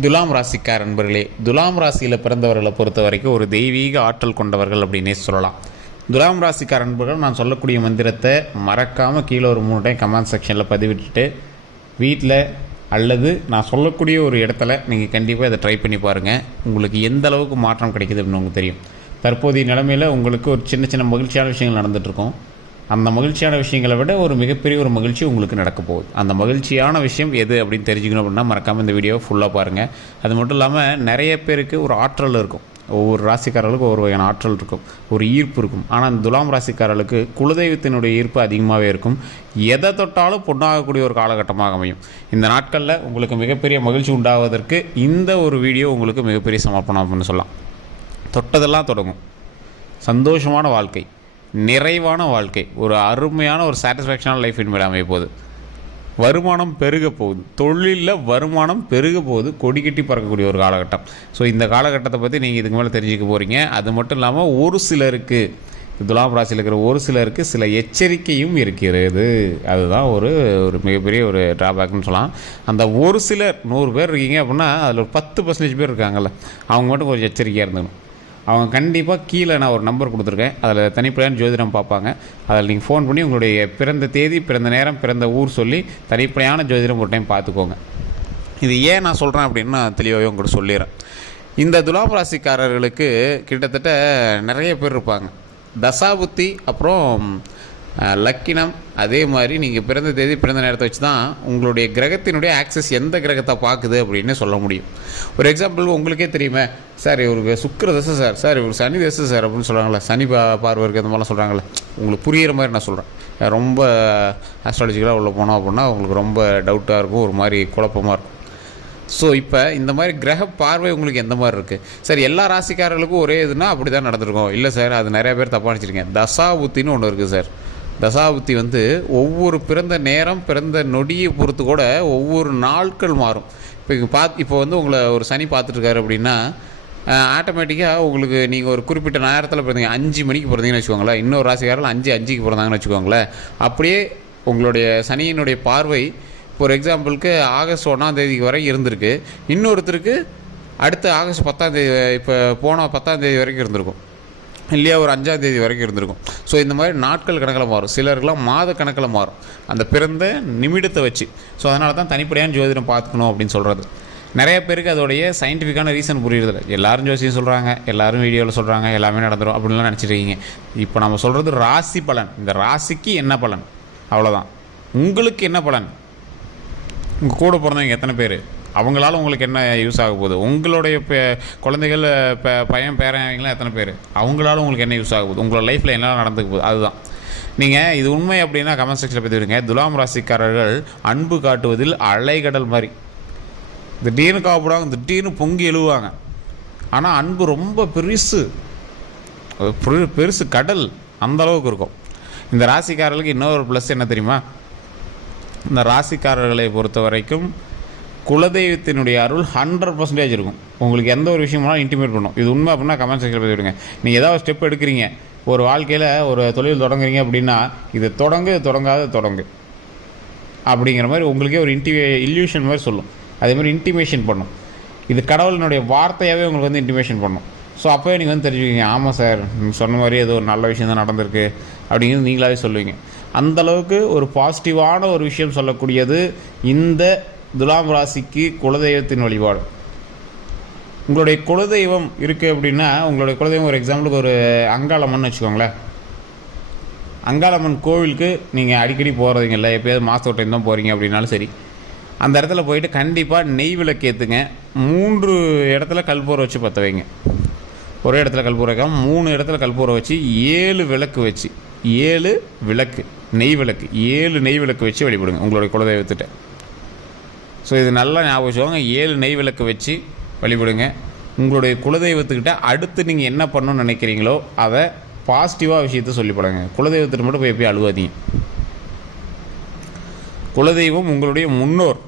துலாம் ராசிக்கார் நண்பர்களே துலாம் ராசியில் பிறந்தவர்களை பொறுத்த வரைக்கும் ஒரு தெய்வீக ஆற்றல் கொண்டவர்கள் அப்படின்னே சொல்லலாம். துலாம் ராசிக்கார் நண்பர்கள் நான் சொல்லக்கூடிய மந்திரத்தை மறக்காமல் கீழே ஒரு மூணு டைம் கமெண்ட் செக்ஷனில் பதிவிட்டுட்டு வீட்டில் அல்லது நான் சொல்லக்கூடிய ஒரு இடத்துல நீங்கள் கண்டிப்பாக இதை ட்ரை பண்ணி பாருங்கள் உங்களுக்கு எந்த அளவுக்கு மாற்றம் கிடைக்குது அப்படின்னு உங்களுக்கு தெரியும். தற்போதைய நிலைமையில் உங்களுக்கு ஒரு சின்ன சின்ன மகிழ்ச்சியான விஷயங்கள் நடந்துகிட்ருக்கும் அந்த மகிழ்ச்சியான விஷயங்களை விட ஒரு மிகப்பெரிய ஒரு மகிழ்ச்சி உங்களுக்கு நடக்க போகுது. அந்த மகிழ்ச்சியான விஷயம் எது அப்படின்னு தெரிஞ்சுக்கணும் அப்படின்னா மறக்காமல் இந்த வீடியோவை ஃபுல்லாக பாருங்கள் அது மட்டும் இல்லாமல் நிறைய பேருக்கு ஒரு ஆற்றல் இருக்கும். ஒவ்வொரு ராசிக்காரர்களுக்கும் ஒவ்வொரு வகையான ஆற்றல் இருக்கும். ஒரு ஈர்ப்பு இருக்கும். ஆனால் அந்த துலாம் ராசிக்காரர்களுக்கு குலதெய்வத்தினுடைய ஈர்ப்பு அதிகமாகவே இருக்கும். எதை தொட்டாலும் பொண்ணாகக்கூடிய ஒரு காலகட்டமாக அமையும். இந்த நாட்களில் உங்களுக்கு மிகப்பெரிய மகிழ்ச்சி உண்டாவதற்கு இந்த ஒரு வீடியோ உங்களுக்கு மிகப்பெரிய சமர்ப்பணம் அப்படின்னு சொல்லலாம். தொட்டதெல்லாம் தொடங்கும். சந்தோஷமான வாழ்க்கை. நிறைவான வாழ்க்கை ஒரு அருமையான ஒரு சாட்டிஸ்ஃபேக்ஷனான லைஃப் இனிமேல் அமைய போகுது. வருமானம் பெருக போகுது. தொழிலில் வருமானம் பெருக போகுது. கொடி கட்டி பறக்கக்கூடிய ஒரு காலகட்டம். ஸோ இந்த காலகட்டத்தை பற்றி நீங்கள் இதுக்கு மேலே தெரிஞ்சுக்க போகிறீங்க அது மட்டும் இல்லாமல் ஒரு சிலருக்கு துலாம் ராசியில் இருக்கிற ஒரு சிலருக்கு சில எச்சரிக்கையும் இருக்கிறது. அதுதான் ஒரு ஒரு மிகப்பெரிய ஒரு ட்ராபேக்னு சொல்லலாம். அந்த ஒரு சிலர் நூறு பேர் இருக்கீங்க அப்படின்னா அதில் ஒரு பத்து பர்சன்டேஜ் பேர் இருக்காங்கல்ல. அவங்க மட்டும் கொஞ்சம் எச்சரிக்கையாக இருந்துக்கணும். அவங்க கண்டிப்பாக கீழே நான் ஒரு நம்பர் கொடுத்துருக்கேன். அதில் தனிப்படையான ஜோதிடம் பார்ப்பாங்க. அதில் நீங்கள் ஃபோன் பண்ணி உங்களுடைய பிறந்த தேதி பிறந்த நேரம் பிறந்த ஊர் சொல்லி தனிப்படையான ஜோதிடம் ஒரு டைம் பார்த்துக்கோங்க. இது ஏன் நான் சொல்கிறேன் அப்படின்னு நான் தெளிவாகவே உங்கள்கிட்ட சொல்லிடுறேன். இந்த துலாம் ராசிக்காரர்களுக்கு கிட்டத்தட்ட நிறைய பேர் இருப்பாங்க. தசாபுத்தி அப்புறம் லக்கினம் அதே மாதிரி நீங்கள் பிறந்த தேதி பிறந்த நேரத்தை வச்சு தான் உங்களுடைய கிரகத்தினுடைய ஆக்சஸ் எந்த கிரகத்தை பார்க்குது அப்படின்னு சொல்ல முடியும். ஒரு எக்ஸாம்பிள் உங்களுக்கே தெரியுமே சார் இவருக்கு சுக்கிர தசை சார் சார் இவர் சனி தசை சார் அப்படின்னு சொல்கிறாங்களே சனி பா பார்வை இருக்குது அந்த மாதிரிலாம் சொல்கிறாங்களே உங்களுக்கு புரிகிற மாதிரி நான் சொல்கிறேன் ரொம்ப அஸ்ட்ராலஜிக்கலாக உள்ளே போனோம் அப்படின்னா உங்களுக்கு ரொம்ப டவுட்டாக இருக்கும் ஒரு மாதிரி குழப்பமாக இருக்கும். ஸோ இப்போ இந்த மாதிரி கிரக பார்வை உங்களுக்கு எந்த மாதிரி இருக்குது சார் எல்லா ராசிக்காரர்களுக்கும் ஒரே இதுனா அப்படி தான் நடந்திருக்கும். இல்லை சார் அது நிறையா பேர் தப்பாக நினச்சிருக்கேன் தசாபுத்தின்னு ஒன்று இருக்குது சார். தசாபுத்தி வந்து ஒவ்வொரு பிறந்த நேரம் பிறந்த நொடியை பொறுத்து கூட ஒவ்வொரு நாட்கள் மாறும். இப்போ இங்கே பார்த்து இப்போ வந்து உங்களை ஒரு சனி பார்த்துட்ருக்காரு அப்படின்னா ஆட்டோமேட்டிக்காக உங்களுக்கு நீங்கள் ஒரு குறிப்பிட்ட நேரத்தில் பிறந்தீங்க. அஞ்சு மணிக்கு பிறந்தீங்கன்னு வச்சுக்கோங்களேன். இன்னொரு ராசிக்காரில் அஞ்சு அஞ்சுக்கு பிறந்தாங்கன்னு வச்சுக்கோங்களேன். அப்படியே உங்களுடைய சனியினுடைய பார்வை இப்போ ஒரு எக்ஸாம்பிளுக்கு ஆகஸ்ட் ஒன்றாம் தேதிக்கு வரை இருந்திருக்கு. இன்னொருத்தருக்கு அடுத்த ஆகஸ்ட் பத்தாம் தேதி இப்போ போன பத்தாம் தேதி வரைக்கும் இருந்திருக்கும். இல்லையா ஒரு அஞ்சாம் தேதி வரைக்கும் இருந்திருக்கும். ஸோ இந்த மாதிரி நாட்கள் கணக்கில் மாறும். சிலருக்குலாம் மாத கணக்கில் மாறும். அந்த பிறந்த நிமிடத்தை வச்சு. ஸோ அதனால தான் தனிப்படையான ஜோதிடம் பார்த்துக்கணும் அப்படின்னு சொல்கிறது நிறைய பேருக்கு அதோடைய சயின்டிஃபிக்கான ரீசன் புரியுறதில்ல. எல்லாரும் ஜோசியம் சொல்கிறாங்க எல்லாரும் வீடியோவில் சொல்கிறாங்க எல்லாமே நடந்துடும் அப்படின்லாம் நினச்சிருக்கீங்க இப்போ நம்ம சொல்கிறது ராசி பலன். இந்த ராசிக்கு என்ன பலன்? அவ்வளோதான் உங்களுக்கு என்ன பலன்? உங்கள் கூட பிறந்தவங்க எத்தனை பேர்? அவங்களால உங்களுக்கு என்ன யூஸ் ஆக போகுது? உங்களுடைய குழந்தைகள் இப்போ பையன் பேரங்களாம் எத்தனை பேர்? அவங்களால உங்களுக்கு என்ன யூஸ் ஆக போகுது? உங்களோட லைஃப்பில் என்ன நடந்துக்க போகுது? அதுதான். நீங்கள் இது உண்மை அப்படின்னா கமெண்ட் செக்ஷனில் பற்றி விடுங்க துலாம் ராசிக்காரர்கள் அன்பு காட்டுவதில் அலைகடல் மாதிரி. திடீர்னு காப்பிடுவாங்க திடீர்னு பொங்கி எழுவாங்க. ஆனால் அன்பு ரொம்ப பெருசு. பெரு- பெருசு கடல் அந்த அளவுக்கு இருக்கும். இந்த ராசிக்காரர்களுக்கு இன்னொரு ப்ளஸ் என்ன தெரியுமா? இந்த ராசிக்காரர்களை பொறுத்த வரைக்கும் குலதெய்வத்தினுடைய அருள் ஹண்ட்ரட் பர்சன்டேஜ் இருக்கும். உங்களுக்கு எந்த ஒரு விஷயமாலும் இன்டிமேட் பண்ணும். இது உண்மை அப்படின்னா கமெண்ட் செக்ஷனில் பற்றி விடுங்க நீங்கள் ஏதாவது ஸ்டெப் எடுக்கிறீங்க. ஒரு வாழ்க்கையில் ஒரு தொழில் தொடங்குறீங்க அப்படின்னா இது தொடங்கு தொடங்காத தொடங்கு. அப்படிங்கிற மாதிரி உங்களுக்கே ஒரு இன்டி இல்யூஷன் மாதிரி சொல்லும். அதே மாதிரி இன்டிமேஷன் பண்ணும். இது கடவுளினுடைய வார்த்தையாகவே உங்களுக்கு வந்து இன்டிமேஷன் பண்ணும். ஸோ அப்போவே நீங்கள் வந்து தெரிஞ்சுக்கிங்க ஆமாம் சார் நீங்கள் சொன்ன மாதிரி ஏதோ ஒரு நல்ல விஷயம் தான் நடந்திருக்கு அப்படிங்கிறது நீங்களாவே சொல்லுவீங்க. அந்தளவுக்கு ஒரு பாசிட்டிவான ஒரு விஷயம் சொல்லக்கூடியது இந்த துலாம் ராசிக்கு குலதெய்வத்தின் வழிபாடு. உங்களுடைய குலதெய்வம் இருக்குது அப்படின்னா உங்களுடைய குலதெய்வம் ஒரு எக்ஸாம்பிளுக்கு ஒரு அங்காளம்மன் வச்சுக்கோங்களேன். அங்காளம்மன் கோவிலுக்கு நீங்கள் அடிக்கடி போகிறதுங்கல்ல எப்போயாவது மாதத்தோட்டம் டைம் தான் போகிறீங்க அப்படின்னாலும் சரி. அந்த இடத்துல போயிட்டு கண்டிப்பாக நெய் விளக்கு ஏற்றுங்க மூன்று இடத்துல கல்பூரை வச்சு பற்ற வைங்க. ஒரே இடத்துல கல்பூரை வைக்காம மூணு இடத்துல கல்பூரம் வச்சு ஏழு விளக்கு வச்சு ஏழு விளக்கு நெய் விளக்கு ஏழு நெய் விளக்கு வச்சு வழிபடுங்க உங்களுடைய குலதெய்வத்திட்ட. ஸோ இது நல்லா ஞாபகம் வச்சுக்கோங்க. ஏழு நெய் விளக்கு வச்சு வழிபடுங்க. உங்களுடைய குலதெய்வத்துக்கிட்ட அடுத்து நீங்கள் என்ன பண்ணணும்னு நினைக்கிறீங்களோ அதை பாசிட்டிவாக விஷயத்த சொல்லி பழங்க குலதெய்வத்திட்ட மட்டும் போய் போய் அழுவாதீங்க. குலதெய்வம் உங்களுடைய முன்னோர்.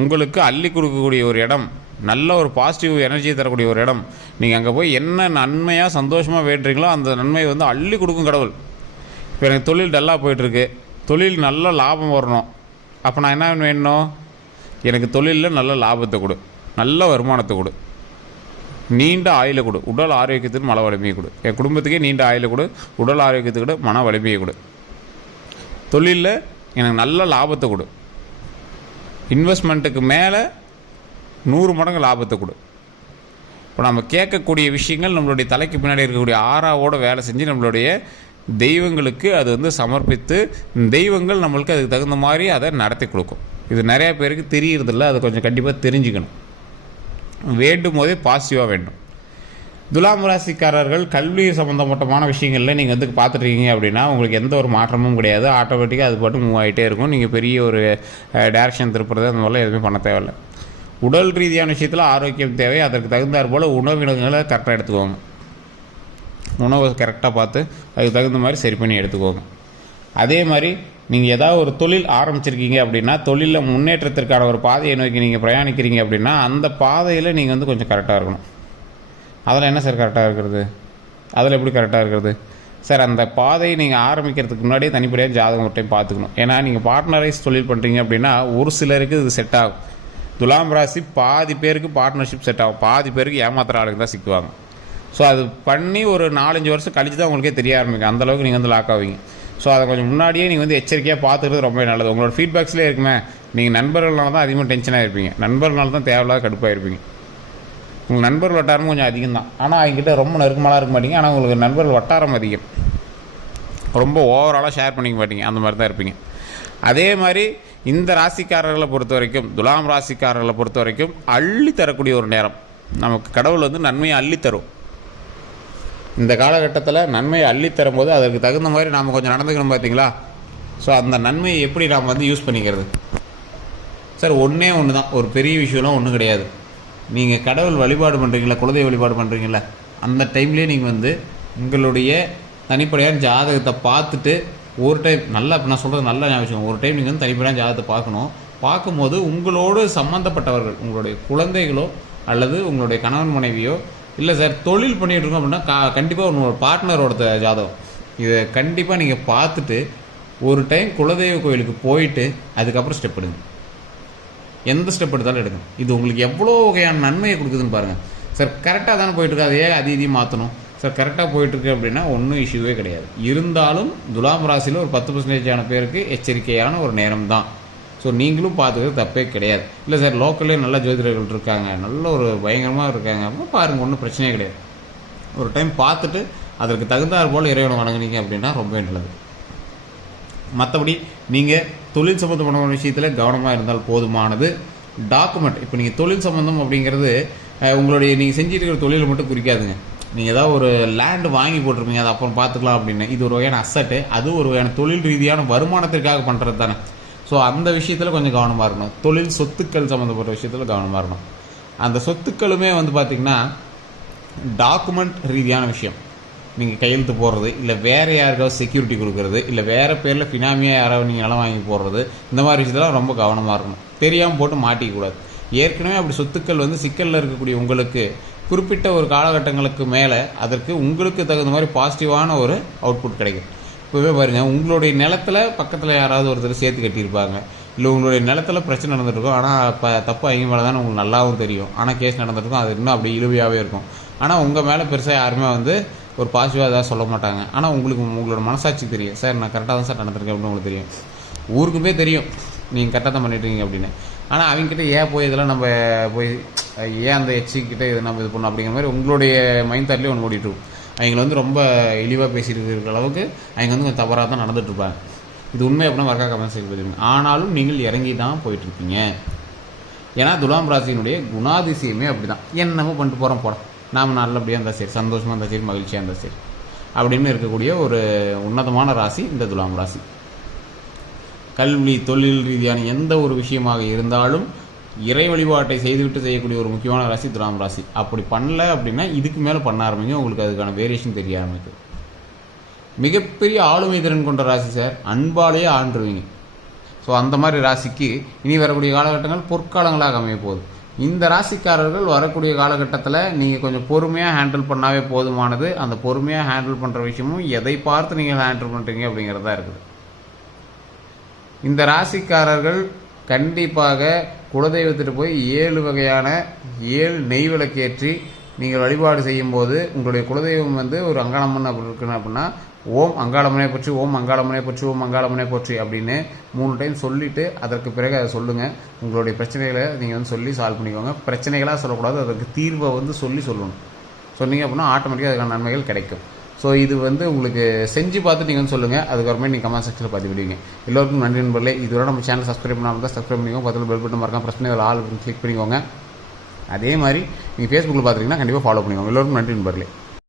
உங்களுக்கு அள்ளி கொடுக்கக்கூடிய ஒரு இடம் நல்ல ஒரு பாசிட்டிவ் எனர்ஜியை தரக்கூடிய ஒரு இடம். நீங்கள் அங்கே போய் என்ன நன்மையாக சந்தோஷமாக வேண்டுறீங்களோ அந்த நன்மையை வந்து அள்ளி கொடுக்கும் கடவுள். இப்போ எனக்கு தொழில் டல்லாக போயிட்டுருக்கு தொழில் நல்ல லாபம் வரணும். அப்போ நான் என்ன வேணும்? எனக்கு தொழிலில் நல்ல லாபத்தை கொடு. நல்ல வருமானத்தை கொடு. நீண்ட ஆயில கொடு. உடல் ஆரோக்கியத்துக்கு மன வலிமையை கொடு. என் குடும்பத்துக்கே நீண்ட ஆயில கொடு. உடல் ஆரோக்கியத்துக்கு கூட மன வலிமையை கொடு. தொழிலில் எனக்கு நல்ல லாபத்தை கொடு. இன்வெஸ்ட்மெண்ட்டுக்கு மேலே நூறு மடங்கு லாபத்தை கொடு. இப்போ நம்ம கேட்கக்கூடிய விஷயங்கள் நம்மளுடைய தலைக்கு பின்னாடி இருக்கக்கூடிய ஆறாவோட வேலை செஞ்சு நம்மளுடைய தெய்வங்களுக்கு அது வந்து சமர்ப்பித்து தெய்வங்கள் நம்மளுக்கு அதுக்கு தகுந்த மாதிரி அதை நடத்தி கொடுக்கும். இது நிறையா பேருக்கு தெரியறதில்ல அதை கொஞ்சம் கண்டிப்பாக தெரிஞ்சுக்கணும். வேண்டும் போதே பாசிட்டிவாக வேண்டும். துலாம் ராசிக்காரர்கள் கல்வி சம்மந்தப்பட்டமான விஷயங்களில் நீங்கள் வந்து பார்த்துட்ருக்கீங்க அப்படின்னா உங்களுக்கு எந்த ஒரு மாற்றமும் கிடையாது. ஆட்டோமேட்டிக்காக அது பாட்டு மூவ் ஆகிட்டே இருக்கும். நீங்கள் பெரிய ஒரு டேரக்ஷன் திருப்புறது அந்த மாதிரிலாம் எதுவுமே பண்ண தேவையில்லை. உடல் ரீதியான விஷயத்தில் ஆரோக்கியம் தேவை. அதற்கு தகுந்தாற் போல் உணவினங்களை கரெக்டாக எடுத்துக்கோங்க. உணவை கரெக்டாக பார்த்து அதுக்கு தகுந்த மாதிரி சரி பண்ணி எடுத்துக்கோங்க. அதே மாதிரி நீங்கள் ஏதாவது ஒரு தொழில் ஆரம்பிச்சிருக்கீங்க அப்படின்னா தொழிலில் முன்னேற்றத்திற்கான ஒரு பாதையை நோக்கி நீங்கள் பிரயாணிக்கிறீங்க அப்படின்னா அந்த பாதையில் நீங்கள் வந்து கொஞ்சம் கரெக்டாக இருக்கணும். அதில் என்ன சார் கரெக்டாக இருக்கிறது? அதில் எப்படி கரெக்டாக இருக்கிறது? சார் அந்த பாதையை நீங்கள் ஆரம்பிக்கிறதுக்கு முன்னாடியே தனிப்படியாக ஜாதகம் ஒரு டைம் பார்த்துக்கணும். ஏன்னா நீங்கள் பார்ட்னரைஸ் தொழில் பண்ணுறீங்க அப்படின்னா ஒரு சிலருக்கு இது செட் ஆகும். துலாம் ராசி பாதி பேருக்கு பார்ட்னர்ஷிப் செட் ஆகும். பாதி பேருக்கு ஏமாத்துற ஆளுக்கு தான் சிக்குவாங்க. ஸோ அது பண்ணி ஒரு நாலஞ்சு வருஷம் கழிச்சு தான் உங்களுக்கே தெரிய ஆரம்பிக்கும். அந்தளவுக்கு நீங்கள் வந்து லாக் ஆவீங்க. ஸோ அதை கொஞ்சம் முன்னாடியே நீங்கள் வந்து எச்சரிக்கையாக பார்த்துக்கிறது ரொம்ப நல்லது. உங்களோட ஃபீட்பேக்ஸ்லேயே இருக்குமே. நீங்கள் நண்பர்களால் தான் அதிகமாக டென்ஷனாக இருப்பீங்க நண்பர்களால் தான் தேவையில்லாத கடுப்பாக இருப்பீங்க உங்கள் நண்பர்கள் வட்டாரமும் கொஞ்சம் அதிகம் தான். ஆனால் அவங்ககிட்ட ரொம்ப நெருக்கமாலாம் இருக்க மாட்டீங்க. ஆனால் உங்களுக்கு நண்பர்கள் வட்டாரம் அதிகம். ரொம்ப ஓவராலாக ஷேர் பண்ணிக்க மாட்டீங்க. அந்த மாதிரி தான் இருப்பீங்க. அதே மாதிரி இந்த ராசிக்காரர்களை பொறுத்த வரைக்கும் துலாம் ராசிக்காரர்களை பொறுத்த வரைக்கும் அள்ளி தரக்கூடிய ஒரு நேரம். நமக்கு கடவுள் வந்து நன்மையை அள்ளி தரும். இந்த காலகட்டத்தில் நன்மையை அள்ளி தரும்போது அதற்கு தகுந்த மாதிரி நாம் கொஞ்சம் நடந்துக்கணும் பார்த்தீங்களா ஸோ அந்த நன்மையை எப்படி நாம் வந்து யூஸ் பண்ணிக்கிறது? சார் ஒன்றே ஒன்று தான் ஒரு பெரிய விஷயம்லாம் ஒன்றும் கிடையாது. நீங்கள் கடவுள் வழிபாடு பண்ணுறீங்களா குலதெய்வ வழிபாடு பண்ணுறீங்களா அந்த டைம்லேயே நீங்கள் வந்து உங்களுடைய தனிப்படையான ஜாதகத்தை பார்த்துட்டு ஒரு டைம் நல்லா இப்போ நான் சொல்கிறது நல்ல ஞாபகம் ஒரு டைம் நீங்கள் வந்து தனிப்படையான ஜாதகத்தை பார்க்கணும். பார்க்கும்போது உங்களோடு சம்மந்தப்பட்டவர்கள் உங்களுடைய குழந்தைகளோ அல்லது உங்களுடைய கணவன் மனைவியோ இல்லை சார் தொழில் பண்ணிகிட்டு இருக்கோம் அப்படின்னா கா கண்டிப்பாக உங்களோட பார்ட்னரோட ஜாதகம். இதை கண்டிப்பாக நீங்கள் பார்த்துட்டு ஒரு டைம் குலதெய்வ கோயிலுக்கு போயிட்டு அதுக்கப்புறம் ஸ்டெப் எடுங்க. எந்த ஸ்டெப் எடுத்தாலும் எடுங்க. இது உங்களுக்கு எவ்வளோ வகையான நன்மையை கொடுக்குதுன்னு பாருங்கள் சார் கரெக்டாக தானே போயிட்டுருக்கு. அதையே அதிதியும் இதையும் மாற்றணும் சார் கரெக்டாக போயிட்டுருக்கு அப்படின்னா ஒன்றும் இஷ்யூவே கிடையாது. இருந்தாலும் துலாம் ராசியில் ஒரு பத்து பர்சன்டேஜான பேருக்கு எச்சரிக்கையான ஒரு நேரம் தான். ஸோ நீங்களும் பார்த்துக்கிறது தப்பே கிடையாது. இல்லை சார் லோக்கல்லே நல்ல ஜோதிடர்கள் இருக்காங்க. நல்ல ஒரு பயங்கரமாக இருக்காங்க. அப்படின்னா பாருங்கள் ஒன்றும் பிரச்சனையே கிடையாது. ஒரு டைம் பார்த்துட்டு அதற்கு தகுந்தாற் போல் இறைவனை வணங்குனீங்க அப்படின்னா ரொம்பவே நல்லது. மற்றபடி நீங்கள் தொழில் சம்மந்தமான விஷயத்தில் கவனமாக இருந்தால் போதுமானது. டாக்குமெண்ட் இப்போ நீங்கள் தொழில் சம்மந்தம் அப்படிங்கிறது உங்களுடைய நீங்கள் செஞ்சுட்டு இருக்கிற தொழிலை மட்டும் குறிக்காதுங்க. நீங்கள் ஏதாவது ஒரு லேண்டு வாங்கி போட்டிருப்பீங்க அதை அப்புறம் பார்த்துக்கலாம் அப்படின்னு. இது ஒரு வகையான அசட்டு அது ஒரு வகையான தொழில் ரீதியான வருமானத்திற்காக பண்ணுறது தானே ஸோ அந்த விஷயத்தில் கொஞ்சம் கவனமாக இருக்கணும். தொழில் சொத்துக்கள் சம்மந்தப்பட்ட விஷயத்தில் கவனமாக இருக்கணும். அந்த சொத்துக்களுமே வந்து பார்த்திங்கன்னா டாக்குமெண்ட் ரீதியான விஷயம். நீங்கள் கையெழுத்து போடுறது இல்லை வேறு யாருக்காவது செக்யூரிட்டி கொடுக்கறது இல்லை வேறு பேரில் ஃபினாமியாக யாராவது நீங்கள் நிலம் வாங்கி போடுறது இந்த மாதிரி விஷயத்தெல்லாம் ரொம்ப கவனமாக இருக்கணும். தெரியாமல் போட்டு மாட்டிக்கக்கூடாது. ஏற்கனவே அப்படி சொத்துக்கள் வந்து சிக்கலில் இருக்கக்கூடிய உங்களுக்கு குறிப்பிட்ட ஒரு காலகட்டங்களுக்கு மேலே அதற்கு உங்களுக்கு தகுந்த மாதிரி பாசிட்டிவான ஒரு அவுட்புட் கிடைக்கும். இப்போவே பாருங்கள் உங்களுடைய நிலத்துல பக்கத்தில் யாராவது ஒருத்தர் சேர்த்து கட்டியிருப்பாங்க. இல்லை உங்களுடைய நிலத்துல பிரச்சனை நடந்துருக்கும் ஆனால் இப்போ தப்பு அவங்க மேலே தானே உங்களுக்கு நல்லாவும் தெரியும். ஆனால் கேஸ் நடந்துருக்கும் அது இன்னும் அப்படி இழுவையாகவே இருக்கும். ஆனால் உங்கள் மேலே பெருசாக யாருமே வந்து ஒரு பாசிட்டிவாக ஏதாவது சொல்ல மாட்டாங்க. ஆனால் உங்களுக்கு உங்களோட மனசாட்சி தெரியும். சார் நான் கரெக்டாக தான் சார் நடந்திருக்கேன் அப்படின்னு உங்களுக்கு தெரியும். ஊருக்குமே தெரியும். நீங்கள் கரெக்டாக தான் பண்ணிட்டுருக்கீங்க அப்படின்னு. ஆனால் அவங்ககிட்ட ஏன் போய் இதெல்லாம் நம்ம போய் ஏன் அந்த எச்சிக்கிட்ட இதை நம்ம இது பண்ணோம் அப்படிங்கிற மாதிரி உங்களுடைய மைண்ட் தாட்லேயே ஒன்று ஓடிட்டு அவங்களை வந்து ரொம்ப இழிவாக பேசிட்டு இருக்கிற அளவுக்கு அவங்க வந்து கொஞ்சம் தவறாக தான் நடந்துட்டு இருப்பாங்க இது உண்மை அப்படின்னா மறக்கா கமெண்ட் செய்ய ஆனாலும் நீங்கள் இறங்கி தான் போயிட்டுருப்பீங்க. ஏன்னா துலாம் ராசியினுடைய குணாதிசயமே அப்படி தான் என்னமோ பண்ணிட்டு போகிறோம் போகிறோம் நாம் நல்லபடியாக இருந்தால் சரி சந்தோஷமாக இருந்தால் சரி மகிழ்ச்சியாக இருந்தால் சரி. அப்படின்னு இருக்கக்கூடிய ஒரு உன்னதமான ராசி இந்த துலாம் ராசி. கல்வி தொழில் ரீதியான எந்த ஒரு விஷயமாக இருந்தாலும் இறை வழிபாட்டை செய்துவிட்டு செய்யக்கூடிய ஒரு முக்கியமான ராசி துலாம் ராசி. அப்படி பண்ணல அப்படின்னா இதுக்கு மேலே பண்ண ஆரம்பிங்க உங்களுக்கு அதுக்கான வேரியேஷன் தெரிய ஆரம்பிக்கும் மிகப்பெரிய ஆளுமை திறன் கொண்ட ராசி சார் அன்பாலேயே ஆண்டுருவீங்க. ஸோ அந்த மாதிரி ராசிக்கு இனி வரக்கூடிய காலகட்டங்கள் பொற்காலங்களாக அமைய போகுது. இந்த ராசிக்காரர்கள் வரக்கூடிய காலகட்டத்தில் நீங்கள் கொஞ்சம் பொறுமையாக ஹேண்டில் பண்ணாவே போதுமானது. அந்த பொறுமையாக ஹேண்டில் பண்ணுற விஷயமும் எதை பார்த்து நீங்கள் ஹேண்டில் பண்ணுறீங்க அப்படிங்கிறதா இருக்குது. இந்த ராசிக்காரர்கள் கண்டிப்பாக குலதெய்வத்திட்டு போய் ஏழு வகையான ஏழு நெய் விளக்கேற்றி நீங்கள் வழிபாடு செய்யும்போது உங்களுடைய குலதெய்வம் வந்து ஒரு அங்காளம்மன் அப்படி இருக்குன்னு அப்படின்னா ஓம் அங்காளம்மனை பற்றி ஓம் அங்காளம்மனை பற்றி ஓம் அங்காளம்மனை போற்றி அப்படின்னு மூணு டைம் சொல்லிவிட்டு அதற்கு பிறகு அதை சொல்லுங்கள் உங்களுடைய பிரச்சனைகளை நீங்கள் வந்து சொல்லி சால்வ் பண்ணிக்கோங்க. பிரச்சனைகளாக சொல்லக்கூடாது அதற்கு தீர்வை வந்து சொல்லி சொல்லணும். சொன்னீங்க அப்படின்னா ஆட்டோமேட்டிக்காக அதுக்கான நன்மைகள் கிடைக்கும். ஸோ இது வந்து உங்களுக்கு செஞ்சு பார்த்து நீங்கள் வந்து சொல்லுங்கள் அதுக்கப்புறமே நீங்கள் கமெண்ட் செக்ஷனில் பார்த்து விடுவீங்க. எல்லோருக்கும் நன்றி நண்பர்களே. இதுவரை நம்ம சேனல் சப்ஸ்கிரைப் பண்ணாமல் தான் சப்ஸ்கிரைப் பண்ணிக்கோங்க. பக்கத்தில் பெல் பட்டன் மறக்காம பிரச்சனை இல்லை ஆள் கிளிக் பண்ணிக்கோங்க. அதே மாதிரி நீங்கள் ஃபேஸ்புக்கில் பார்த்துட்டீங்கன்னா கண்டிப்பாக ஃபாலோ பண்ணிக்கோங்க. எல்லோருக்கும் நன்றி நண்பர்களே.